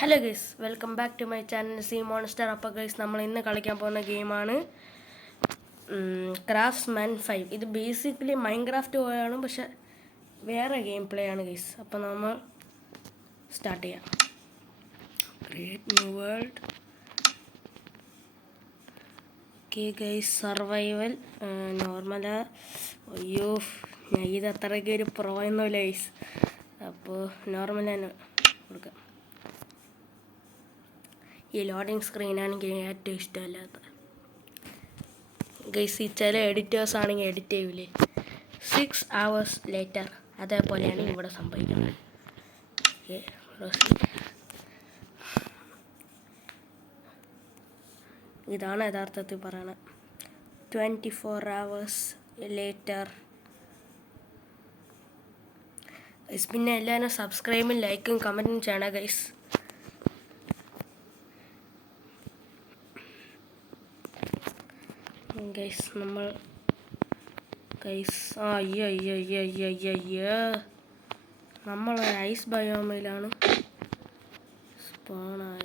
Hello guys, welcome back to my channel C monster. അപ്പോൾ guys, നമ്മൾ ഇന്ന് കളിക്കാൻ പോകുന്ന ഗെയിമാണ് ക്രാഫ്റ്റ്സ്മാൻ 5. ഇത് ബേസിക്കലി മൈൻക്രാഫ്റ്റ് പോലെയാണ്, പക്ഷെ വേറെ ഗെയിം പ്ലേ ആണ് ഗൈസ്. അപ്പോൾ നമ്മൾ സ്റ്റാർട്ട് ചെയ്യാം. Create new world. Okay guys, survival normal. അയ്യോ, ഞാൻ ഇത് അത്രയ്ക്ക് ഒരു പ്രൊയൊന്നുമില്ല ഗൈസ്. അപ്പോൾ നോർമൽ തന്നെ കൊടുക്കാം. ഈ ലോഡിങ് സ്ക്രീനാണ് എനിക്ക് ഏറ്റവും ഇഷ്ടമല്ലാത്തത് ഗൈസ്. ഈ ചില എഡിറ്റേഴ്സ് ആണെങ്കിൽ എഡിറ്റ് ചെയ്യൂലേ 6 hours ലേറ്റർ, അതേപോലെയാണ് ഇവിടെ സംഭവിക്കുന്നത്. ഇതാണ് യഥാർത്ഥത്തിൽ പറയണത്. 24 hours ലേറ്റർ. ഗൈസ്, പിന്നെ എല്ലാവരും സബ്സ്ക്രൈബും ലൈക്കും കമൻറ്റും ചെയ്യണം ഗൈസ്. ഗൈസ് നമ്മൾ അയ്യോ നമ്മൾ ഐസ് ബയോമിലാണ് സ്പോണായ.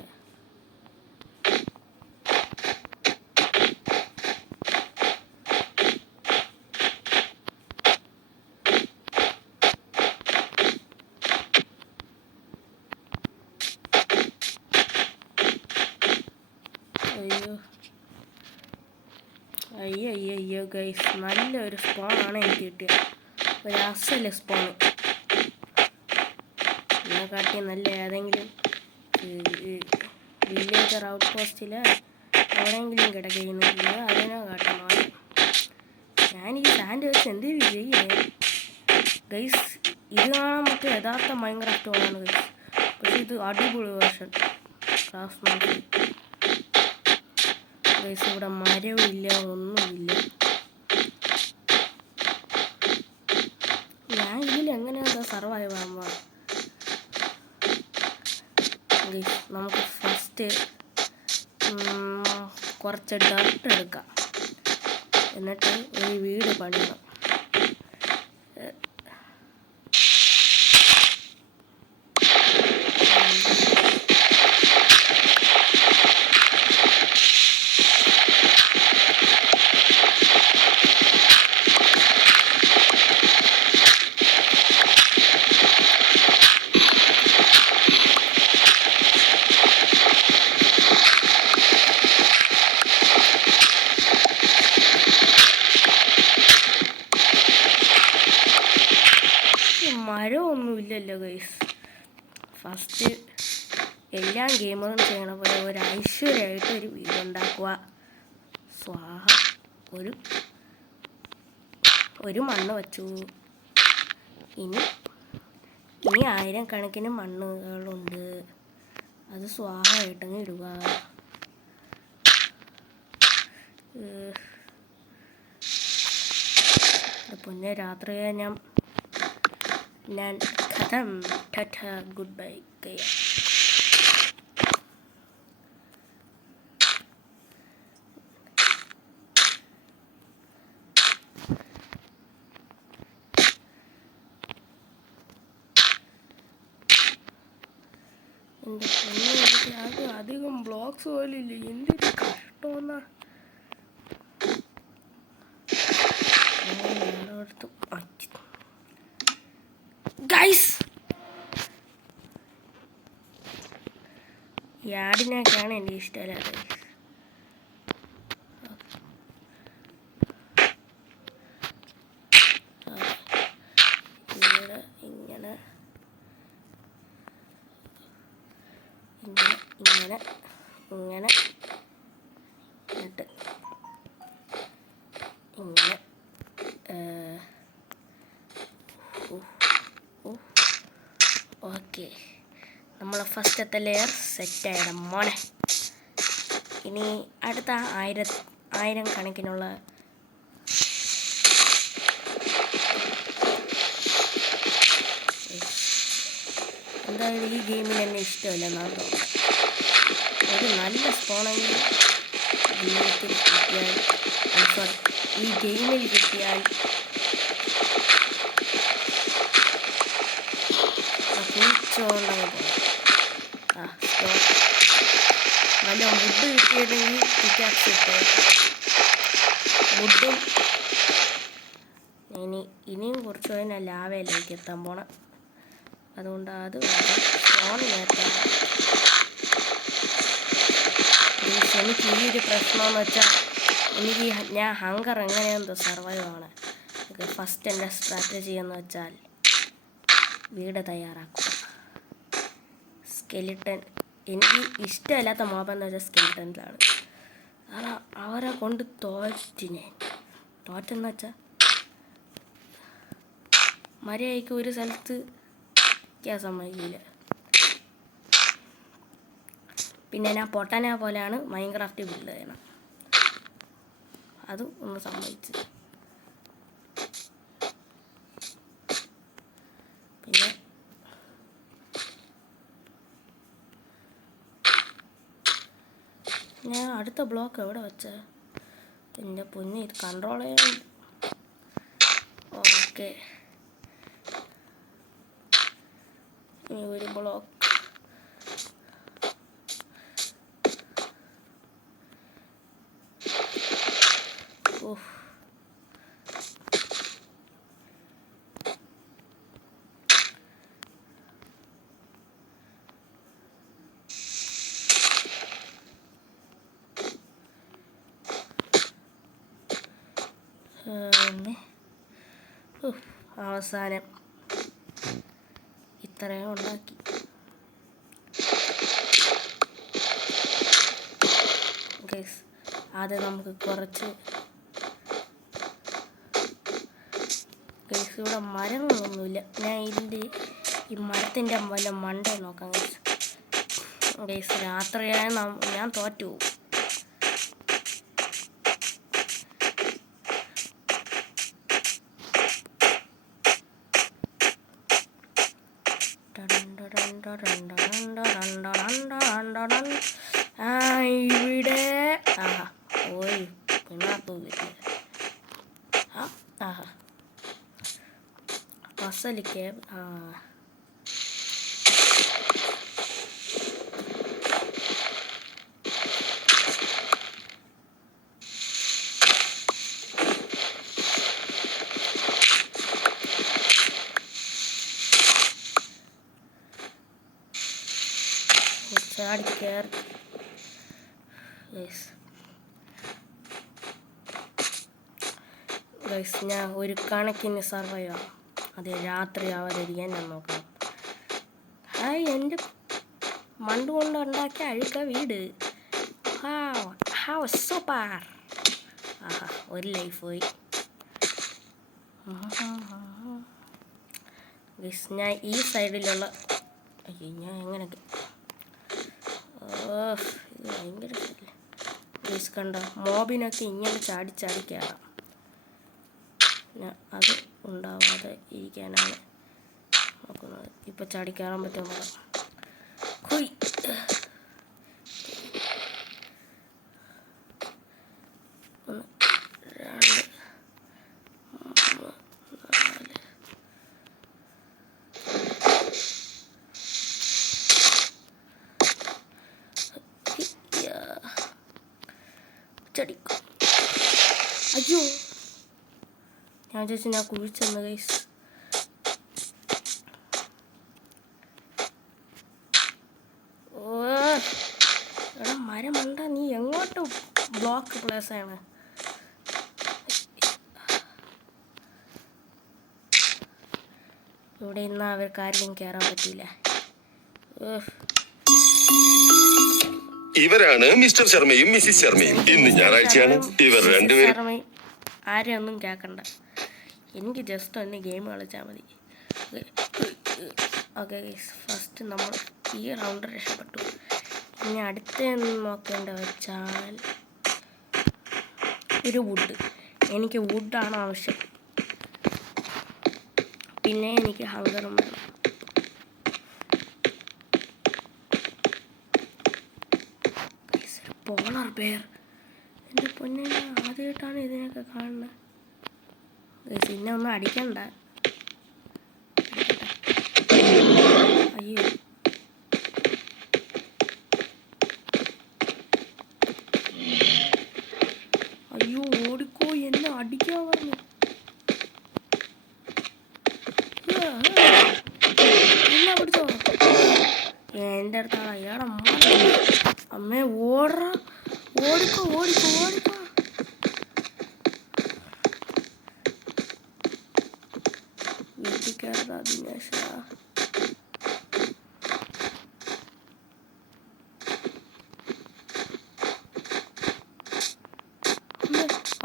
അയ്യോ ഗൈസ്, നല്ലൊരു സ്പോണാണ് എനിക്ക് കിട്ടിയത്. ഒരു അസല് സ്പോണ്. ഇതിനെ കാട്ടി നല്ല ഏതെങ്കിലും വില്ലേജർ ഔട്ട് പോസ്റ്റിൽ എവിടെയെങ്കിലും കിടക്കുന്നില്ല, അതിനെ കാട്ടണം. ഞാൻ ഈ സാൻഡ് വെച്ച് എന്തെങ്കിലും ചെയ്യേ ഗൈസ്. ഇത് കാണാൻ മറ്റേ യഥാർത്ഥ മൈൻക്രാഫ്റ്റ് പോലാണ് ഗൈസ്, പക്ഷെ ഇത് അടിപൊളി വേർഷൻ ക്രാഫ്റ്റ്സ്മാൻ. ഗൈസ്, ഇവിടെ മരമില്ല, ഒന്നുമില്ല. ഞാൻ ഇതിലെങ്ങനെയാ സർവൈവ് ആകുമ്പോൾ ഗൈസ്, നമുക്ക് ഫസ്റ്റ് കുറച്ച് ഡർട്ട് എടുക്കാം, എന്നിട്ട് ഒരു വീട് പണിയണം. മരമൊന്നുമില്ലല്ലോ ഗൈസ്. ഫസ്റ്റ് എല്ലാ ഗെയിമുകളും ചെയ്യണ പോലെ ഒരു ഐശ്വര്യമായിട്ട് ഒരു വീടുണ്ടാക്കുക. സ്വാഹ. ഒരു മണ്ണ് വച്ചു. ഇനി 1000 കണക്കിന് മണ്ണുകളുണ്ട്, അത് സ്വാഹമായിട്ടങ്ങ് ഇടുക. പൊന്നെ, രാത്രിയെ ഞാൻ ഖതം ടാറ്റ ഗുഡ് ബൈ ഗയ. എൻ്റെ പൊന്നെ, അത് അധികം ബ്ലോക്സ് പോലും ഇല്ല. എന്തൊരു കഷ്ടമെന്നാ. ഗൈസ്, ഈ ആടിനൊക്കെയാണ് എനിക്ക് ഇഷ്ടമല്ലാത്തത്. ഇവിടെ ഇങ്ങനെ എന്നിട്ട് ഇങ്ങനെ ഓക്കെ, നമ്മളെ ഫസ്റ്റത്തെ ലെയർ സെറ്റായിട മോനെ. ഇനി അടുത്ത 1000 കണക്കിനുള്ള എന്തായാലും ഈ ഗെയിമിൽ എന്നെ ഇഷ്ടമല്ല എന്നാണ് തോന്നുന്നത്. ഒരു നല്ല സ്പോണെങ്കിൽ ജീവിതത്തിൽ കിട്ടിയാൽ, ഈ ഗെയിമിൽ കിട്ടിയാൽ കുഴിച്ചുകൊണ്ടങ്ങ് പോകും. വുഡ് കിട്ടിയില്ലെങ്കിൽ പിക്കാക്സ് കിട്ടും. വുഡും ഇനിയും കുറച്ച് കഴിഞ്ഞാൽ ലാവയിലേക്ക് എത്താൻ പോണം. അതുകൊണ്ട് അത് സ്റ്റോൺ നേരത്തെ. എനിക്ക് ഈ ഒരു പ്രശ്നമെന്ന് വെച്ചാൽ ഞാൻ ഹങ്കർ എങ്ങനെയെന്തോ സർവൈവ് ആണ്. ഫസ്റ്റ് എൻ്റെ സ്ട്രാറ്റജി എന്ന് വെച്ചാൽ വീട് തയ്യാറാക്കുക. സ്കെലിട്ടൻ എനിക്ക് ഇഷ്ടമില്ലാത്ത മോബെന്ന് വെച്ചാൽ സ്കെലിട്ടൻസാണ്. അവരെ കൊണ്ട് തോറ്റെന്ന് വെച്ചാൽ മര്യാദയ്ക്ക് ഒരു സ്ഥലത്ത് നിൽക്കാൻ സമ്മതിക്കില്ല. പിന്നെ ഞാൻ പൊട്ടനെ പോലെയാണ് മൈൻക്രാഫ്റ്റ് ബിൽഡ് ചെയ്യണം. അതും ഒന്ന് സമ്മതിച്ച്. പിന്നെ ഞാൻ അടുത്ത ബ്ലോക്ക് എവിടെ വെച്ച എൻ്റെ പൊന്നി ഇത് കൺട്രോൾ ചെയ്യാൻ. ഓക്കെ, ഇനി ഒരു ബ്ലോക്ക്. ഓഹ്, അവസാനം ഇത്രയും ഉണ്ടാക്കി. ഗൈസ്, ആദ്യം നമുക്ക് കുറച്ച് ഗൈസ് ഇവിടെ മരങ്ങളൊന്നുമില്ല. ഞാൻ ഈ മരത്തിൻ്റെ വല്ല മണ്ടേ നോക്കാം ഗൈസ്. ഗൈസ് രാത്രിയായ ഞാൻ തോറ്റു പോകും. ഇവിടെ പോയി പിന്നാത്തോന്നില്ല. പസലിക്ക് ചാടി കയറി. ഞാൻ ഒരു കണക്കിന് സർവൈവ് ആവും. അതെ, രാത്രി ആവാതിരിക്കാൻ ഞാൻ നോക്കണം. ഹായ്, എൻ്റെ മണ്ണ് കൊണ്ട് ഉണ്ടാക്കിയ അഴുക്ക വീട്. സൂപ്പർ. ആഹാ, ഒരു ലൈഫ് പോയി. ഞാൻ ഈ സൈഡിലുള്ള ഞാൻ എങ്ങനെയൊക്കെ ഇത് ഭയങ്കര കണ്ട മോബിനൊക്കെ ഇങ്ങനെ ചാടി കയറാം. അത് ഉണ്ടാവാതെ ഇരിക്കാനാണ് നോക്കുന്നത്. ഇപ്പം ചാടി കയറാൻ പറ്റുമോ? ഹുയ്, ഒന്ന്, രണ്ട്, മൂന്ന്, നാല്. ചടിക്കും. അയ്യോ, ഞാൻ ചേച്ചി ഞാൻ കുഴിച്ചെന്ന് ഗൈസ്. എടാ മരമണ്ട, നീ എങ്ങോട്ട് ബ്ലോക്ക് പ്ലേസ് ആണ്? ഇവിടെ ഇന്ന് അവർക്കാർക്കും കയറാൻ പറ്റിയില്ല. ഇവരാണ് മിസ്റ്റർ ശർമ്മയും മിസ്സിസ് ശർമ്മയും. ഇന്ന് ഞായറാഴ്ചയാണ്. ഇവർ രണ്ടുപേരും ആരെയും ഒന്നും കേൾക്കണ്ട. എനിക്ക് ജസ്റ്റ് ഒന്ന് ഗെയിം കളിച്ചാൽ മതി. ഓക്കെ ഗൈസ്, ഫസ്റ്റ് നമ്മൾ ഈ റൗണ്ട് രക്ഷപ്പെട്ടു. ഇനി അടുത്ത നോക്കേണ്ട വെച്ചാൽ ഒരു വുഡ്. എനിക്ക് വുഡാണ് ആവശ്യം. പിന്നെ എനിക്ക് ഹങ്കറും വേണം. പോളർ ബെയർ, എൻ്റെ പൊന്നെ, ആദ്യമായിട്ടാണ് ഇതിനൊക്കെ കാണുന്നത്. പിന്നെ ഒന്നും അടിക്കണ്ട. അയ്യോ, എടാ അമ്മേ ഓടിക്കോ ഓടിക്കോ ഓടിക്കോ. വീട്ടിൽ കയറാ ദിനേശ.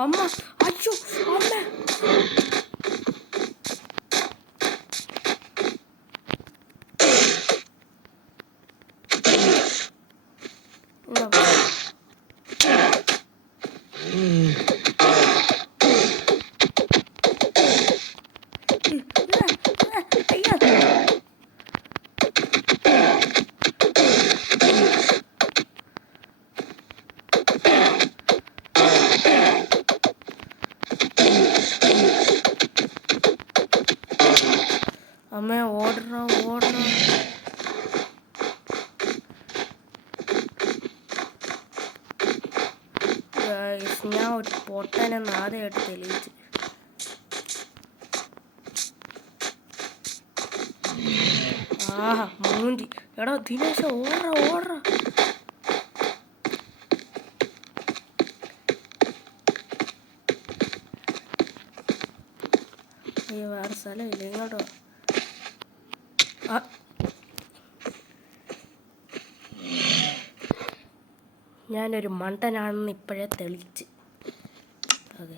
അമ്മ അച്ഛോ അമ്മ. അമ്മ ഓടണോ. ഞാൻ ഒരു പൊട്ടനെ നാദയായിട്ട് തെളിയിച്ചു. ആഹാ മൂണ്ടി. എടാ ദിനേശ ഓടറ. വേറെ സ്ഥലമില്ല ഇങ്ങോട്ടോ. ഞാനൊരു മണ്ടനാണെന്ന് ഇപ്പോഴേ തെളിയിച്ച്. അതെ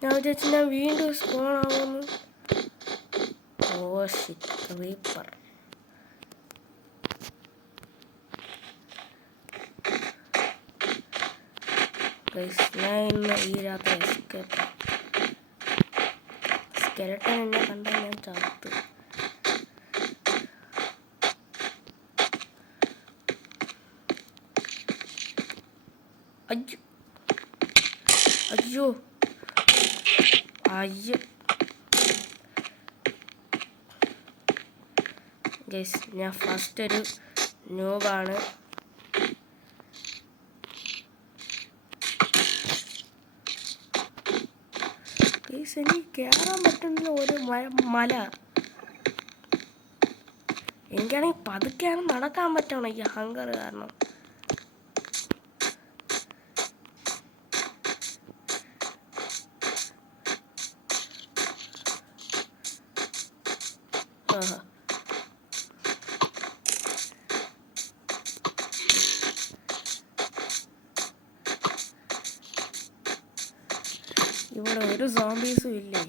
ഞാൻ വിചാരിച്ചു ഞാൻ വീണ്ടും സ്പോണാവുന്നു. Oh shit creeper. ഞാൻ ഇന്ന് ഈ രാത്രി എസ്കേപ്പ്. സ്കെലട്ടൻ എന്നെ കണ്ടാൽ ഞാൻ ചത്തു. അയ്യോ ഗൈസ് ഞാൻ ഫസ്റ്റ് ഒരു നോബാണ്. ഗൈസ് എനിക്ക് കയറാൻ പറ്റുന്നില്ല ഒരു മല. എനിക്കാണെങ്കിൽ പതുക്കെയാണ് നടക്കാൻ പറ്റണം ഈ ഹങ്കർ കാരണം. ഇവിടെ ഒരു സോംബീസും ഇല്ലേ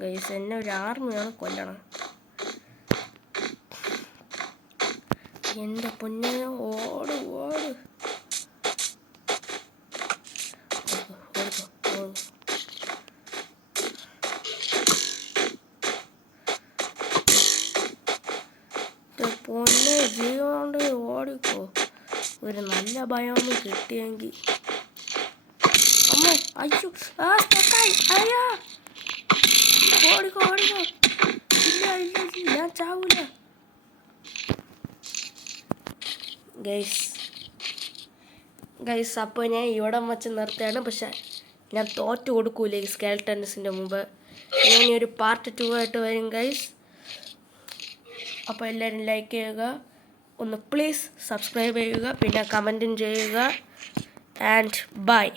ഗൈസ്. എന്നെ ഒരു ആർമിയാണ് കൊല്ലണം. എൻ്റെ പൊന്നെ ഓട് പൊന്നെ ജീവനോണ്ട് ഓടിക്കോ. ഒരു നല്ല ഭയമൊന്നും കിട്ടിയെങ്കിൽ. അമ്മ അയ്യോ അയ്യാ ഓടിക്കോ. ഇല്ല ഞാൻ ചാവൂല. ഗൈസ് അപ്പോൾ ഞാൻ ഇവിടം വച്ച് നിർത്തുകയാണ്. പക്ഷെ ഞാൻ തോറ്റു കൊടുക്കൂലേ ഈ സ്കെൽട്ടൻസിൻ്റെ മുമ്പ്. ഞാൻ ഒരു പാർട്ട് 2 ആയിട്ട് വരും ഗൈസ്. അപ്പോൾ എല്ലാവരും ലൈക്ക് ചെയ്യുക, ഒന്ന് പ്ലീസ് സബ്സ്ക്രൈബ് ചെയ്യുക, പിന്നെ കമൻറ്റും ചെയ്യുക. And by.